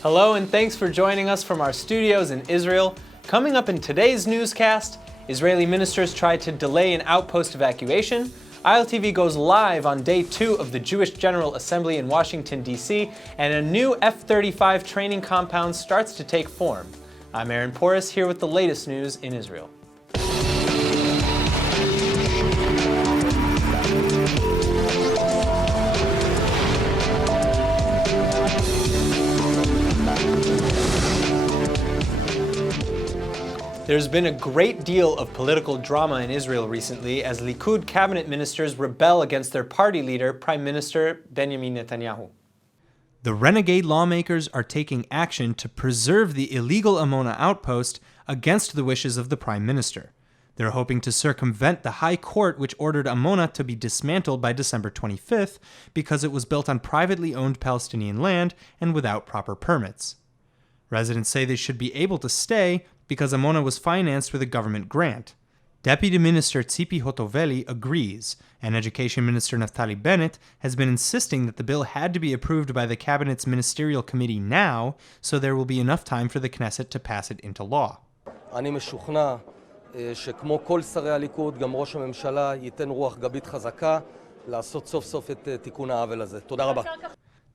Hello and thanks for joining us from our studios in Israel. Coming up in today's newscast, Israeli ministers try to delay an outpost evacuation, ILTV goes live on day 2 of the Jewish General Assembly in Washington, D.C., and a new F-35 training compound starts to take form. I'm Aaron Porras, here with the latest news in Israel. There's been a great deal of political drama in Israel recently as Likud cabinet ministers rebel against their party leader, Prime Minister Benjamin Netanyahu. The renegade lawmakers are taking action to preserve the illegal Amona outpost against the wishes of the Prime Minister. They're hoping to circumvent the High Court which ordered Amona to be dismantled by December 25th because it was built on privately owned Palestinian land and without proper permits. Residents say they should be able to stay because Amona was financed with a government grant. Deputy Minister Tzipi Hotoveli agrees, and Education Minister Naftali Bennett has been insisting that the bill had to be approved by the Cabinet's Ministerial Committee now, so there will be enough time for the Knesset to pass it into law. אני משוכנע שכמו כל שרי הליכוד, גם ראש הממשלה ייתן רוח גבית חזקה לעשות סוף סוף את תיקון העוול הזה. תודה רבה.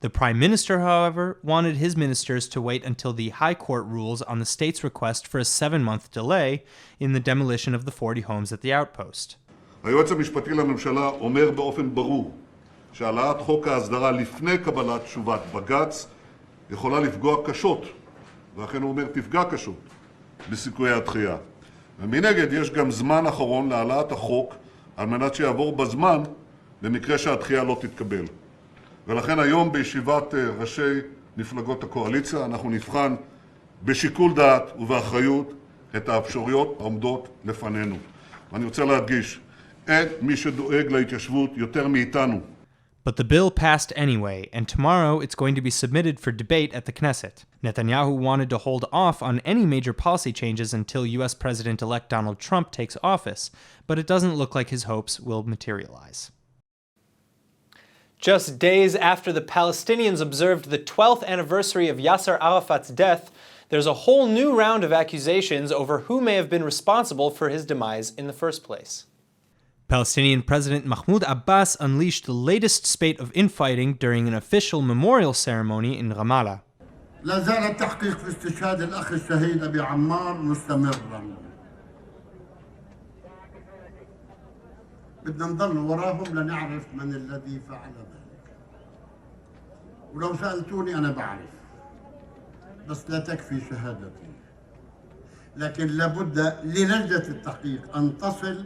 The Prime Minister, however, wanted his ministers to wait until the High Court rules on the state's request for a 7-month delay in the demolition of the 40 homes at the outpost. היועץ המשפטי לממשלה אומר באופן ברור שהעלאת חוק ההסדרה לפני קבלת תשובת בג"ץ יכולה לפגוע קשות, ואכן הוא אומר תפגע קשות, בסיכויי הדחייה. ומנגד יש גם זמן אחרון להעלאת החוק על מנת שיעבור בזמן במקרה שהדחייה לא תתקבל. ולכן היום בישיבת ראשי מפלגות הקואליציה אנחנו נבחן בשיקול דעת ובאחריות את האפשרויות העומדות לפנינו. ואני רוצה להדגיש, אין מי שדואג להתיישבות יותר מאיתנו. But the bill passed anyway, and tomorrow it's going to be submitted for debate at the Knesset. Netanyahu wanted to hold off on any major policy changes until U.S. President-elect Donald Trump takes office, but it doesn't look like his hopes will materialize. Just days after the Palestinians observed the 12th anniversary of Yasser Arafat's death, there's a whole new round of accusations over who may have been responsible for his demise in the first place. Palestinian President Mahmoud Abbas unleashed the latest spate of infighting during an official memorial ceremony in Ramallah. لا زال التحقيق في استشهاد الأخ الشهيد أبي عمار مستمرا. بدنا نضل وراهم لنعرف من الذي فعل ذلك. ولو سألتوني أنا بعرف. بس لا تكفي شهادتي. لكن لابد للجنة التحقيق أن تصل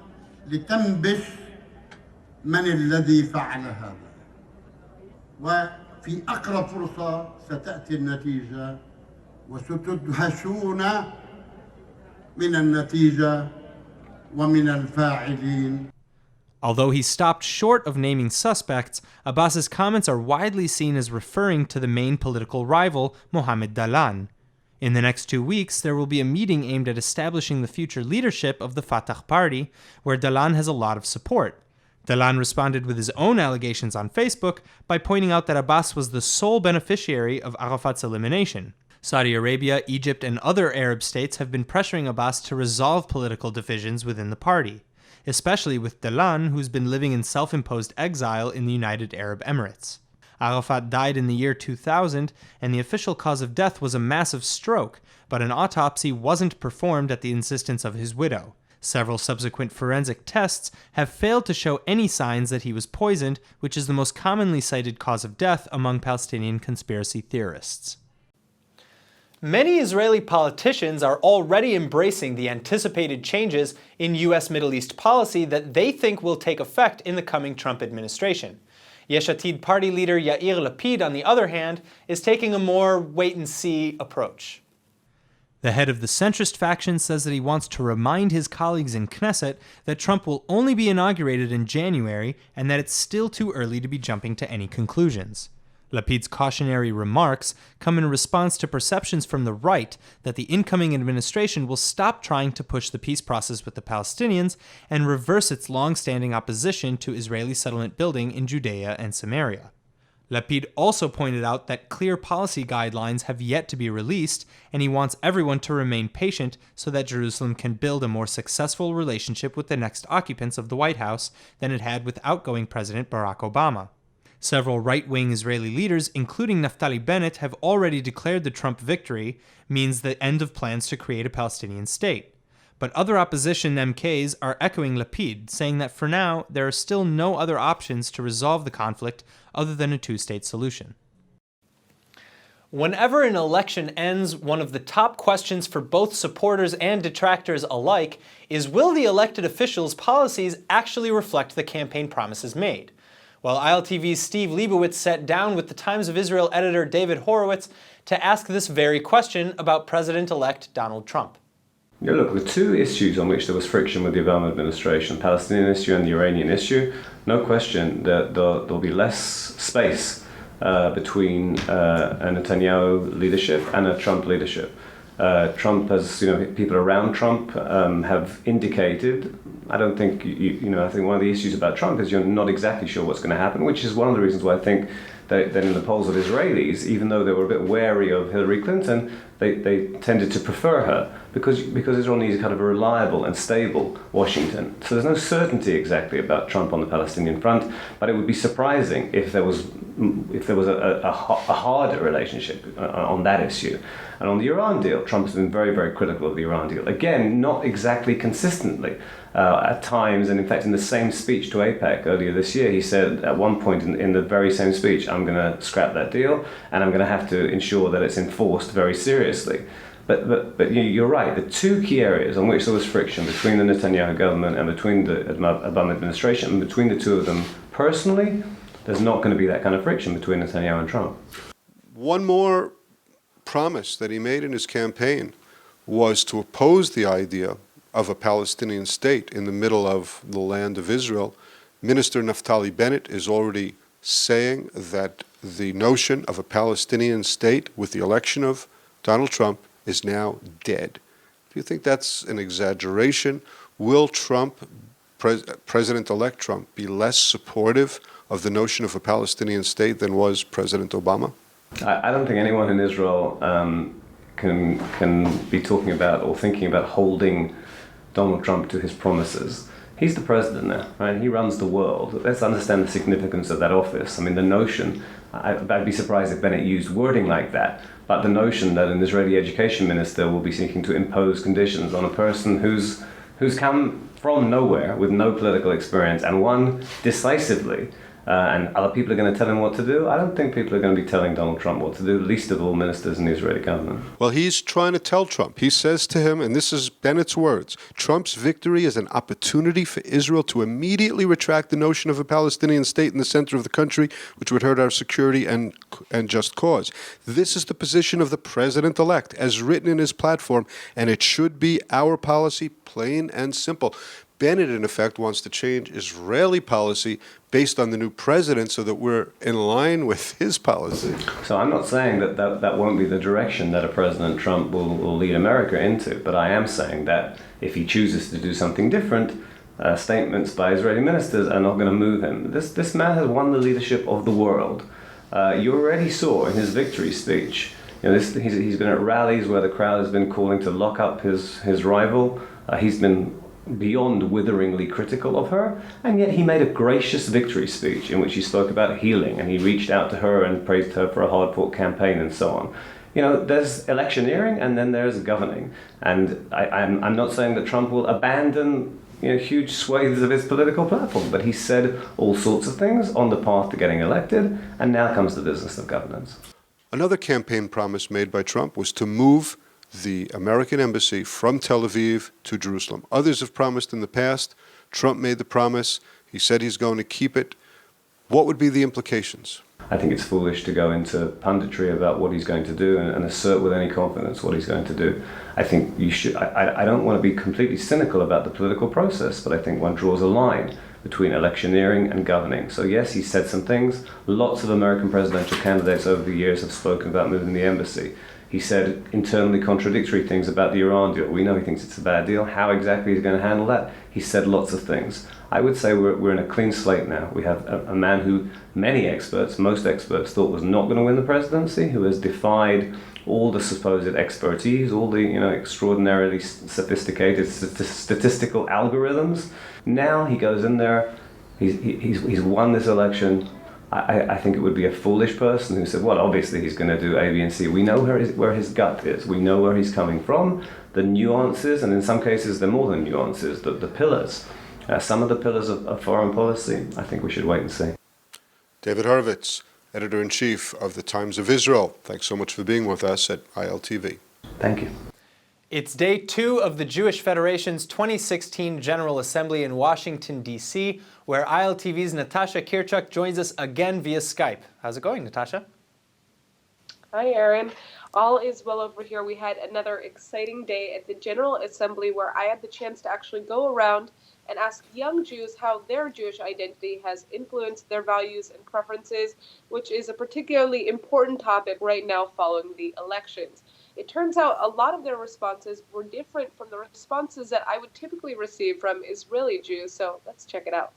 لتنبش من الذي فعل هذا. وفي أقرب فرصة ستأتي النتيجة وستدهشون من النتيجة ومن الفاعلين. Although he stopped short of naming suspects, Abbas's comments are widely seen as referring to the main political rival, Mohammed Dalan. In the next 2 weeks, there will be a meeting aimed at establishing the future leadership of the Fatah party, where Dalan has a lot of support. Dalan responded with his own allegations on Facebook by pointing out that Abbas was the sole beneficiary of Arafat's elimination. Saudi Arabia, Egypt, and other Arab states have been pressuring Abbas to resolve political divisions within the party, especially with Dalan, who's been living in self-imposed exile in the United Arab Emirates. Arafat died in the year 2000, and the official cause of death was a massive stroke, but an autopsy wasn't performed at the insistence of his widow. Several subsequent forensic tests have failed to show any signs that he was poisoned, which is the most commonly cited cause of death among Palestinian conspiracy theorists. Many Israeli politicians are already embracing the anticipated changes in U.S. Middle East policy that they think will take effect in the coming Trump administration. Yesh Atid party leader Yair Lapid, on the other hand, is taking a more wait-and-see approach. The head of the centrist faction says that he wants to remind his colleagues in Knesset that Trump will only be inaugurated in January and that it's still too early to be jumping to any conclusions. Lapid's cautionary remarks come in response to perceptions from the right that the incoming administration will stop trying to push the peace process with the Palestinians and reverse its long-standing opposition to Israeli settlement building in Judea and Samaria. Lapid also pointed out that clear policy guidelines have yet to be released, and he wants everyone to remain patient so that Jerusalem can build a more successful relationship with the next occupants of the White House than it had with outgoing President Barack Obama. Several right-wing Israeli leaders, including Naftali Bennett, have already declared the Trump victory means the end of plans to create a Palestinian state. But other opposition MKs are echoing Lapid, saying that for now, there are still no other options to resolve the conflict other than a two-state solution. Whenever an election ends, one of the top questions for both supporters and detractors alike is, will the elected officials' policies actually reflect the campaign promises made? Well, ILTV's Steve Leibowitz sat down with the Times of Israel editor David Horowitz to ask this very question about President-elect Donald Trump. Yeah, look, the two issues on which there was friction with the Obama administration, the Palestinian issue and the Iranian issue, no question that there'll be less space between a Netanyahu leadership and a Trump leadership. Trump has, people around Trump have indicated, I don't think, I think one of the issues about Trump is you're not exactly sure what's going to happen, which is one of the reasons why I think that in the polls of Israelis, even though they were a bit wary of Hillary Clinton, they tended to prefer her because Israel needs kind of a reliable and stable Washington. So there's no certainty exactly about Trump on the Palestinian front, but it would be surprising if there was a harder relationship on that issue. And on the Iran deal, Trump has been very, very critical of the Iran deal. Again, not exactly consistently. At times, and in fact in the same speech to AIPAC earlier this year, he said at one point in the very same speech, I'm going to scrap that deal and I'm going to have to ensure that it's enforced very seriously. But you're right, the two key areas on which there was friction between the Netanyahu government and between the Obama administration, and between the two of them personally, there's not going to be that kind of friction between Netanyahu and Trump. One more promise that he made in his campaign was to oppose the idea of a Palestinian state in the middle of the land of Israel. Minister Naftali Bennett is already saying that the notion of a Palestinian state with the election of Donald Trump is now dead. Do you think that's an exaggeration? Will Trump, President-elect Trump, be less supportive of the notion of a Palestinian state than was President Obama? I don't think anyone in Israel can be talking about or thinking about holding Donald Trump to his promises. He's the president now, right? He runs the world. Let's understand the significance of that office. I mean, the notion, I'd be surprised if Bennett used wording like that, but the notion that an Israeli education minister will be seeking to impose conditions on a person who's come from nowhere with no political experience and won decisively, and other people are going to tell him what to do. I don't think people are going to be telling Donald Trump what to do, least of all ministers in the Israeli government. Well, he's trying to tell Trump. He says to him, and this is Bennett's words, Trump's victory is an opportunity for Israel to immediately retract the notion of a Palestinian state in the center of the country, which would hurt our security and just cause. This is the position of the president-elect, as written in his platform, and it should be our policy, plain and simple. Bennett, in effect, wants to change Israeli policy based on the new president so that we're in line with his policy. So I'm not saying that won't be the direction that a President Trump will lead America into, but I am saying that if he chooses to do something different, statements by Israeli ministers are not going to move him. This man has won the leadership of the world. You already saw in his victory speech, he's been at rallies where the crowd has been calling to lock up his rival. He's been beyond witheringly critical of her, and yet he made a gracious victory speech in which he spoke about healing, and he reached out to her and praised her for a hard-fought campaign and so on. There's electioneering and then there's governing, and I'm not saying that Trump will abandon huge swathes of his political platform, but he said all sorts of things on the path to getting elected, and now comes the business of governance. Another campaign promise made by Trump was to move the American embassy from Tel Aviv to Jerusalem. Others have promised in the past. Trump made the promise. He said he's going to keep it. What would be the implications? I think it's foolish to go into punditry about what he's going to do and assert with any confidence what he's going to do. I think you should. I don't want to be completely cynical about the political process, but I think one draws a line between electioneering and governing. So yes, he said some things. Lots of American presidential candidates over the years have spoken about moving the embassy. He said internally contradictory things about the Iran deal. We know he thinks it's a bad deal. How exactly he's going to handle that? He said lots of things. I would say we're in a clean slate now. We have a man who many experts, most experts, thought was not going to win the presidency, who has defied all the supposed expertise, all the extraordinarily sophisticated statistical algorithms. Now he goes in there, he's won this election. I think it would be a foolish person who said, well, obviously he's going to do A, B, and C. We know where his gut is. We know where he's coming from, the nuances, and in some cases they're more than nuances, the pillars. Some of the pillars of foreign policy, I think we should wait and see. David Horowitz, Editor-in-Chief of the Times of Israel. Thanks so much for being with us at ILTV. Thank you. It's day 2 of the Jewish Federation's 2016 General Assembly in Washington, D.C., where ILTV's Natasha Kirchuk joins us again via Skype. How's it going, Natasha? Hi, Aaron. All is well over here. We had another exciting day at the General Assembly where I had the chance to actually go around and ask young Jews how their Jewish identity has influenced their values and preferences, which is a particularly important topic right now following the elections. It turns out a lot of their responses were different from the responses that I would typically receive from Israeli Jews, so let's check it out.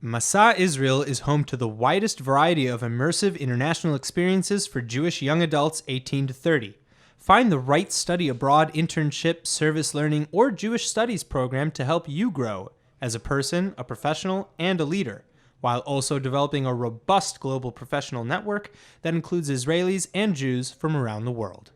Masa Israel is home to the widest variety of immersive international experiences for Jewish young adults 18 to 30. Find the right study abroad internship, service learning, or Jewish studies program to help you grow as a person, a professional, and a leader, while also developing a robust global professional network that includes Israelis and Jews from around the world.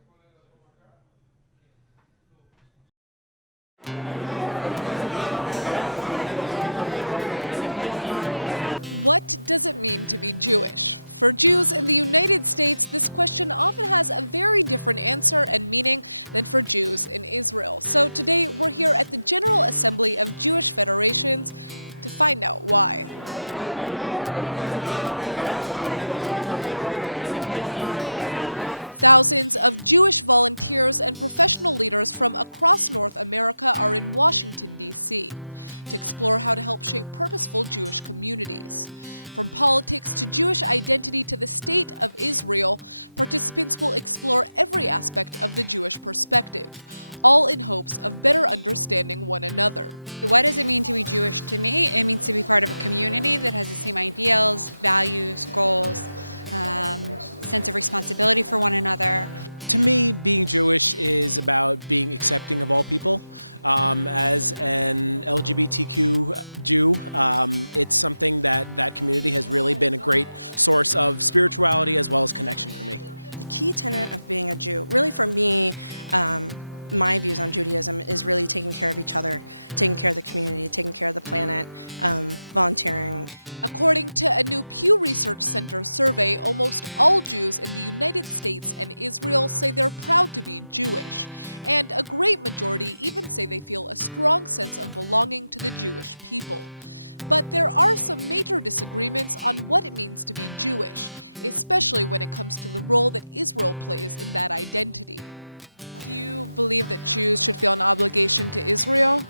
What does it mean to be Jewish? For Jews in the United States, this question often has a very different answer and meaning than for Jews in Israel. So today we're here at the General Assembly of Jewish Federations to find out why. Thousands of Jewish volunteers and professional leaders from across North America are in Washington, D.C. to explore how to help shape purposeful Jewish communities. From politics to Jewish identity to the state of Israel, participants will explore every aspect of the Jewish perspective, all in hopes of better understanding one another. What does it mean to be Jewish to me? It means to be part of a community that has the same ideals, values, goals, sense of responsibility for one another. To me, being Jewish is about being accepting of all people. As an LGBTQ Jew, it's something that community has really been a great source of spirituality as well as connection for me. The key tenet of being a Jew, really for me, my views on Judaism is really taking care of each other, taking care of the community, taking care of the planet, volunteering. According to a new Pew Research Center survey, almost all Jews in the United States and Israel say they're proud to be Jewish. And a great majority even say they feel a strong sense of belonging to the Jewish people. But there are some major disagreements on what it means to be Jewish, especially when it comes to the role that Israel plays in that identity. Do you believe that Jews should feel an obligation to Israel?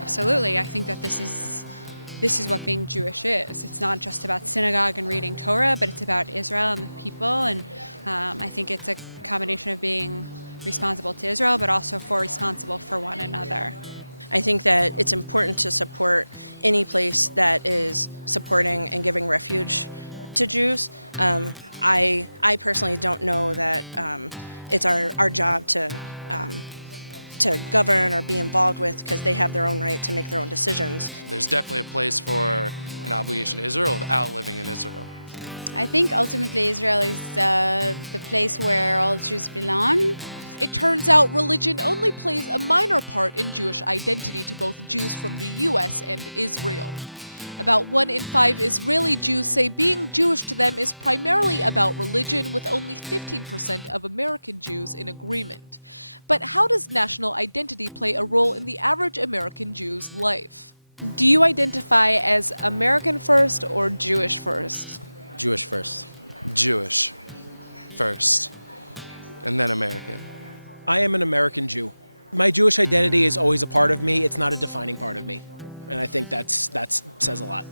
Absolutely. I think that this is what being Jewish is. It's not just about synagogue and reading Torah, but it's about Israel and the people. And I think it's a combination of being responsible to Israel, but also responsible for one another. I think that it's important to support any place that is supporting and giving refuge to Jews. I personally don't know that it's our job to govern or be involved with, because they have their own right to make their own decisions. There's definitely a place for an obligation to Israel without living in Israel. I think ultimately Israel is the place where all Jews belong. It turns out religion only plays a minor part in Jewish identity to both Jews from the US and Israel. About 1 in 5 Israeli Jews say being Jewish to them is primarily about religion, with only 15% of American Jews in agreement. But how does national identity play a role in the average American Jew's life? Do you identify as American first or Jewish first? Jewish first. Jewish first. And then American. I am an American Jew. My Jewish identity is always a part of me. It's not a defining part of me. And I think that says a lot.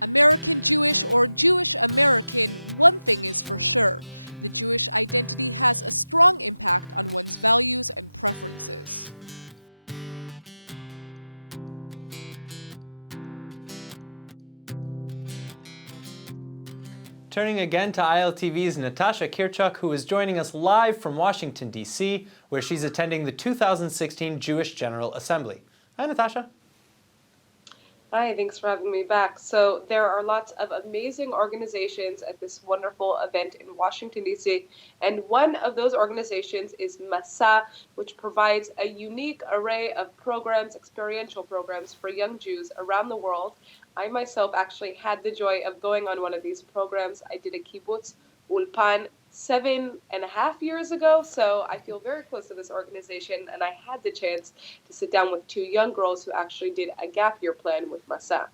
American Jewish or Jewish American, one thing is for sure. The Jewish identity has a strong impact on one's values and preferences. Turning again to ILTV's Natasha Kirchuk, who is joining us live from Washington, D.C., where she's attending the 2016 Jewish General Assembly. Hi, Natasha. Hi, thanks for having me back. So there are lots of amazing organizations at this wonderful event in Washington, D.C., and one of those organizations is Masa, which provides a unique array of programs, experiential programs for young Jews around the world. I myself actually had the joy of going on one of these programs. I did a kibbutz ulpan 7.5 years ago, so I feel very close to this organization, and I had the chance to sit down with two young girls who actually did a gap year plan with Masa.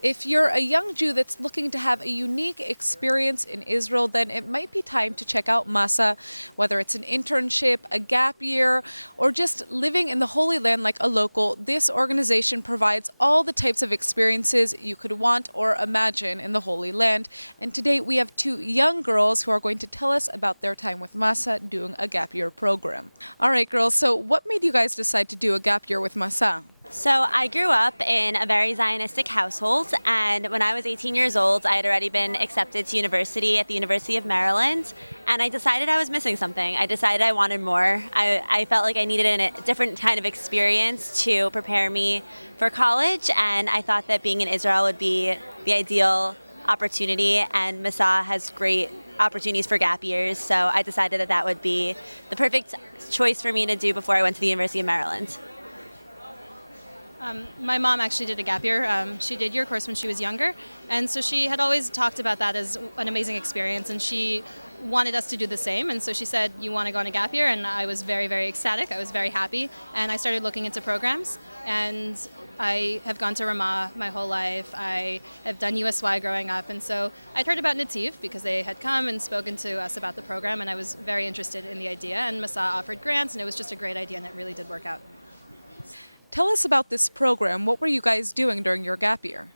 If you're a young Jew that's looking to have a unique experience in Israel, then it might be time to check out Masa, whether it's an internship, a gap year, or just living in the Holy Land like a local. This organization provides all the types of experiences you could want or imagine in the Holy Land. And today we have two young girls who are going to tell us about their time with Masa doing a gap year program. All right, girls, so what made you guys decide to do a gap year with Masa? So I grew up in a very Zionistic household, and when I was 18 years old, I had already been accepted to university at the University of Maryland, and I decided I was missing something. I decided I wanted more. I felt like I needed a different kind of experience to prepare me for college, and I thought that being in Israel would be the ideal opportunity, and Masa has great opportunities for gap years, so I decided that that would be the perfect choice for me to do before I went to the University of Maryland. My mom actually did a gap year. She did your course when she was younger, and so she had always talked about that as an amazing experience, and she wanted us to do the same. And so she said, "You want to go on a gap year?" And I was very, very ecstatic. I was very happy, and I started looking into programs. And I have gone to Ramah my whole life. I have done USY growing up, and so I'd heard about Nativ because they had come and spoken to us about the program, and I was very interested in the idea. And Masa offered grants, and it was just a great idea, and it really did work out. Tell us about this program. What were you guys doing during your gap year?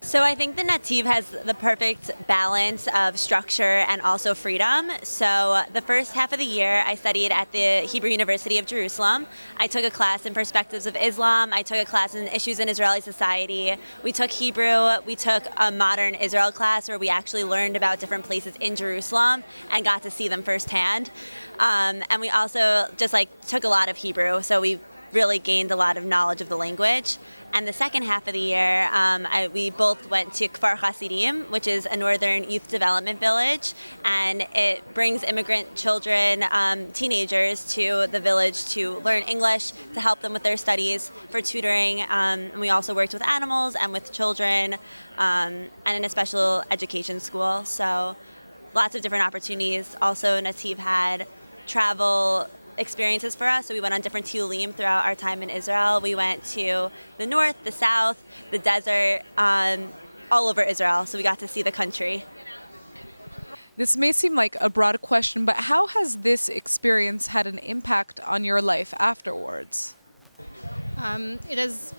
So I think the Nativ has the perfect balance of structure and also freedom. So the first half of the year, I studied at the Hebrew University of Jerusalem. I took a class in Perspectives of Islam. I took a class in Issues in Israeli Society. We took Hebrew. We took a Modern Israel class where we actually learned about different places in Jerusalem and got to see them firsthand. And we also just took a lot of Hebrew. So we really gained a lot of knowledge of the language. And the second half of the year, we both went to Kfar Hasidim, which is a northern youth development village, and it brings immigrant children, teenagers, to the village to learn English, to help them with their studies, for tutoring. And we also worked with animals and with children, and in a special education school. So lots of different opportunities. Also, Nativ had travel experiences for us. So we went on different tiulim throughout our time in Israel. We went to the north, the south, the desert, all over Israel. So we got to see the country. This may seem like a broad question, but how has this experience had an impact on your life afterwards? It has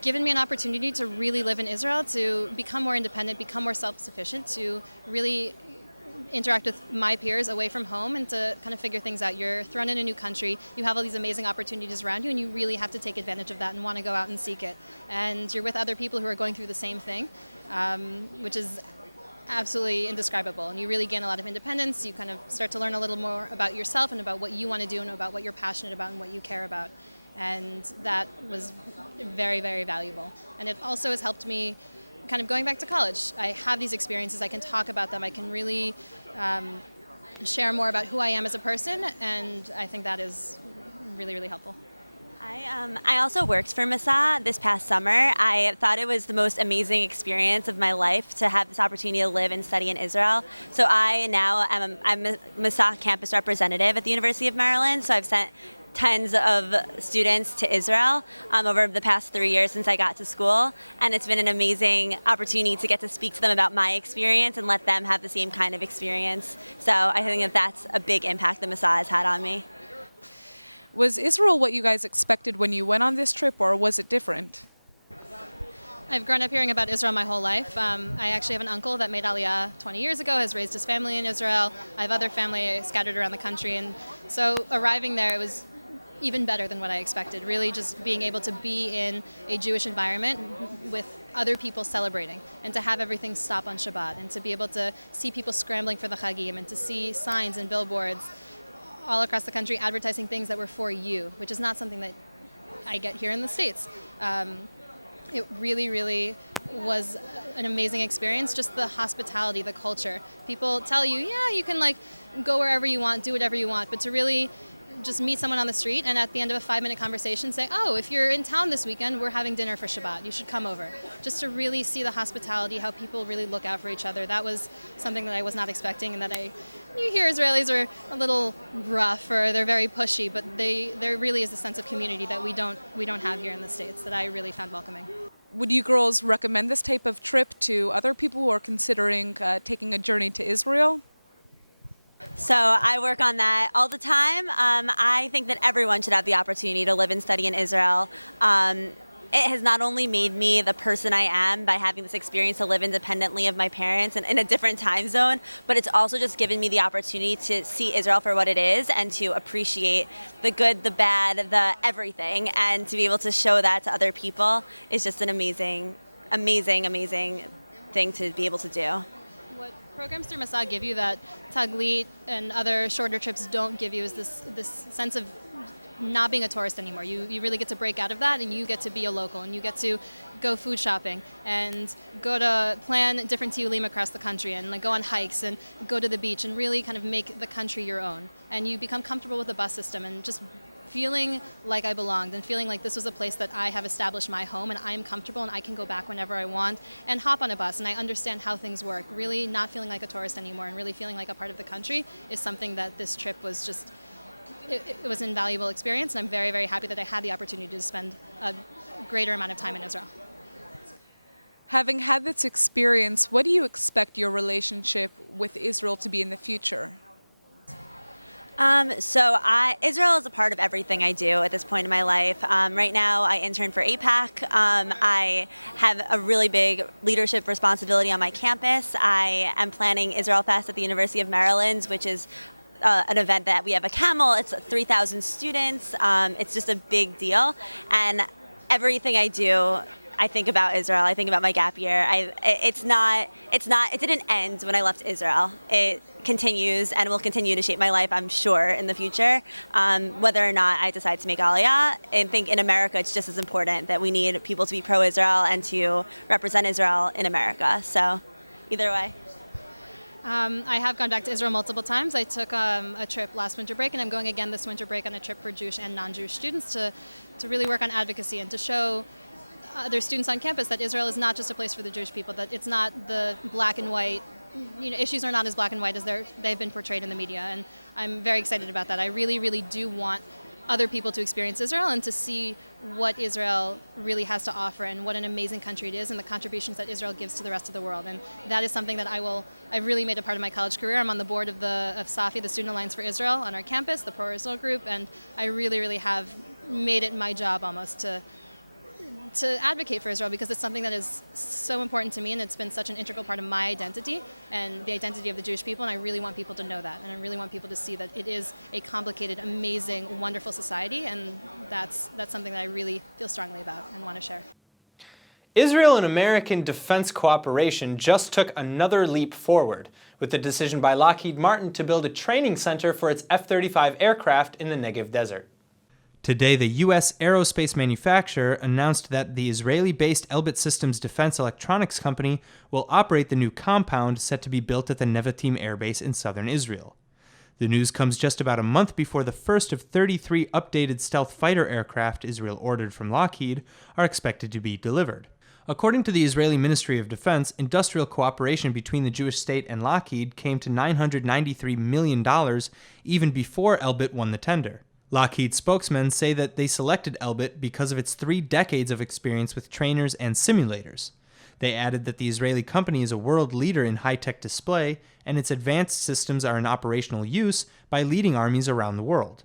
given me an opportunity to really live in Israel, to become more independent, become more self-sufficient, to really interact with my peers away from home, and to kind of figure things out. You're thrown in a new country, you have all these amazing opportunities around you, and you really have to take advantage of that and want to go out and seek it. And you're with other people who are going through the same thing, which is absolutely indescribable. And you really gain a lot of independence. You kind of start to learn a little more about yourself and about what you want to do and about what you're passionate about and what you care about. And that was very, very valuable. And it also has helped me kind of going back to college. I have these experiences, I can talk about them, I can really share more about who I am as a person, and I think that is really, really helpful. I also worked for Masa this past summer. I thought it was the most amazing experience of my life to have this opportunity to live and study in Israel. So I'm a Masa campus representative at the University of Maryland, so I've sent tons of students to Israel over the past 3 years since I got to school, and it's been an amazing opportunity to get to speak to them about my experience and let them have the same kind of experience. So I think that that's a big impact that Masa has had on me. Was Israel what you guys expected when you went on this trip, or was it different? I've grown up hearing about Israel my whole life. I actually have an uncle that made Aliyah 20 years ago, has raised his family in Israel. I have other family scattered around the country, and so arriving there, it was even better than what I expected. Really just being able to be in a Jewish environment with other people celebrating, and to have everything stop on Shabbat, and to be able to see people scrambling for the Chagim, and to see signs and billboards all across the country advertising things that were for you, which is not something that I get here in the States. It really, really was an amazing experience. Just the hospitality, the culture. People tell you, yeah, you can like go wherever you want, do whatever you want, but to really just meet someone on the street and at the end of a 5-minute conversation say, oh, if you're in town this weekend, we're having dinner for Shabbat. You should come over. Just to really see the hospitality, how people really look out for each other. That was something that I was not expecting, and that you hear Israelis are a little rough or they're very pushy, but there really is a sense of community that we don't have here in the States that I really found welcoming. Would you girls recommend this type of trip to other people who are considering taking a journey to Israel? So I work on that all the time. I think that everyone should have the opportunity to live and study in Israel. It has not only made me the person I am by having this experience to live independently of my parents and in a different time zone, but it's also just given me the opportunity to see Israel for what it is and to appreciate the good, the bad, the everything, and to be able to show that to other people is just an amazing, amazing, amazing thing to be able to do. What programs through Masad give you that Taglit and other shorter trips don't give you is this sense of not being a tourist anymore. You really get to break out of that, and you get to be a local, and you get to go food shopping and go to plan different tiyulim across the country, and like go on hikes and go to the beach and really kind of make the country your own. And you become comfortable with the bus system and just feeling like I belonged and feeling like this was a place that I have established my home and I'm comfortable and I can go back whenever I want and hop on a bus and I understand how things work. Really not feeling like a tourist anymore and really feeling like a part of the country is something that this trip was just, it was an invaluable experience, and I'm very, very happy that I had the opportunity to spend a greater amount of time in Israel. Having had this experience, what do you expect your relationship with Israel to be in the future? Israel is a part of everything I do at this point in my life. Right now, I intern for APAC. I have a really big leadership responsibility on my campus. I am planning Israel Fest at the University of Maryland, which is an event that we have a camel. It's 3,000 students. It's just a big deal. And everything I do, I think about Israel. I think about my gap year. It didn't end when I left Israel. It continues and will continue to shape my life, I'm sure, in the future. Whether or not I decide to make Aliyah, I think in America it's just as important that we need people to be pro-Israel and to represent Israel in America. So either way. I have gone back to Israel multiple times. I took a trip last winter break, and I'm going again this winter break on a trip for Jewish and non-Jewish students to really work on advocacy and to show other students on campus that Israel is not just a place for the Jewish people, that it's not the black and white, issues are not as black and white as they've been portrayed in the media, and I'm very excited about that. I really, really do want other people to experience Israel and to see what Israel really has to offer and what an amazing country it is and the contributions that Israel gives to the rest of the world. And that is something that I've really made a part of my college career. I'm on the board of SAFI, the Student Alliance for Israel, on our campus, the pro-Israel group, and I really, really have made it my job almost to advocate for Israel, because it's something that is so important to me, and it's been such an integral part of my identity and the identity of the Jewish people, and I really want people to know that, and I really want people to see that it is a complicated, amazing, wonderful society, and that's something that I really feel strongly about and want to share. Israel and American defense cooperation just took another leap forward with the decision by Lockheed Martin to build a training center for its F-35 aircraft in the Negev desert. Today, the U.S. aerospace manufacturer announced that the Israeli-based Elbit Systems defense electronics company will operate the new compound set to be built at the Nevatim Air Base in southern Israel. The news comes just about a month before the first of 33 updated stealth fighter aircraft Israel ordered from Lockheed are expected to be delivered. According to the Israeli Ministry of Defense, industrial cooperation between the Jewish state and Lockheed came to $993 million even before Elbit won the tender. Lockheed spokesmen say that they selected Elbit because of its 3 decades of experience with trainers and simulators. They added that the Israeli company is a world leader in high-tech display, and its advanced systems are in operational use by leading armies around the world.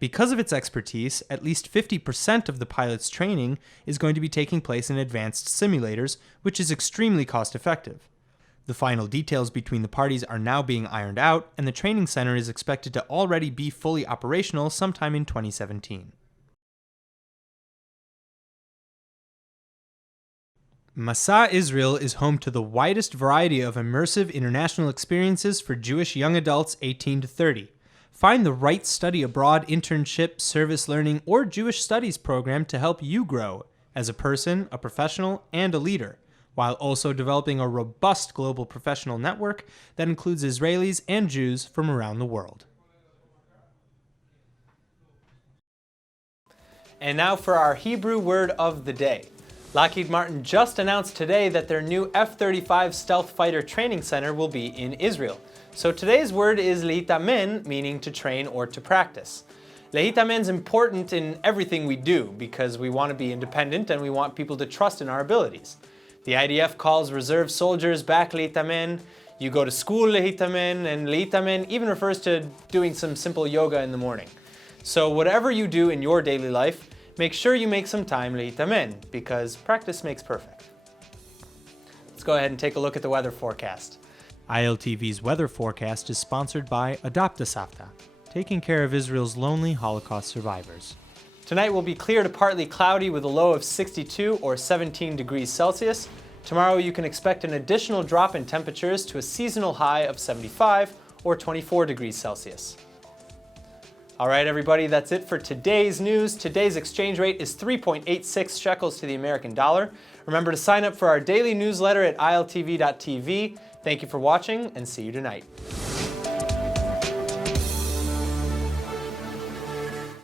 Because of its expertise, at least 50% of the pilot's training is going to be taking place in advanced simulators, which is extremely cost-effective. The final details between the parties are now being ironed out, and the training center is expected to already be fully operational sometime in 2017. Masa Israel is home to the widest variety of immersive international experiences for Jewish young adults 18 to 30. Find the right study abroad internship, service learning, or Jewish studies program to help you grow as a person, a professional, and a leader, while also developing a robust global professional network that includes Israelis and Jews from around the world. And now for our Hebrew word of the day. Lockheed Martin just announced today that their new F-35 stealth fighter training center will be in Israel. So today's word is lehitamen, meaning to train or to practice. Lehitamen is important in everything we do because we want to be independent and we want people to trust in our abilities. The IDF calls reserve soldiers back lehitamen. You go to school lehitamen, and lehitamen even refers to doing some simple yoga in the morning. So whatever you do in your daily life, make sure you make some time lehitamen because practice makes perfect. Let's go ahead and take a look at the weather forecast. ILTV's weather forecast is sponsored by Adopt a Savta, taking care of Israel's lonely Holocaust survivors. Tonight will be clear to partly cloudy with a low of 62 or 17 degrees Celsius. Tomorrow you can expect an additional drop in temperatures to a seasonal high of 75 or 24 degrees Celsius. All right, everybody, that's it for today's news. Today's exchange rate is 3.86 shekels to the American dollar. Remember to sign up for our daily newsletter at iltv.tv. Thank you for watching, and see you tonight.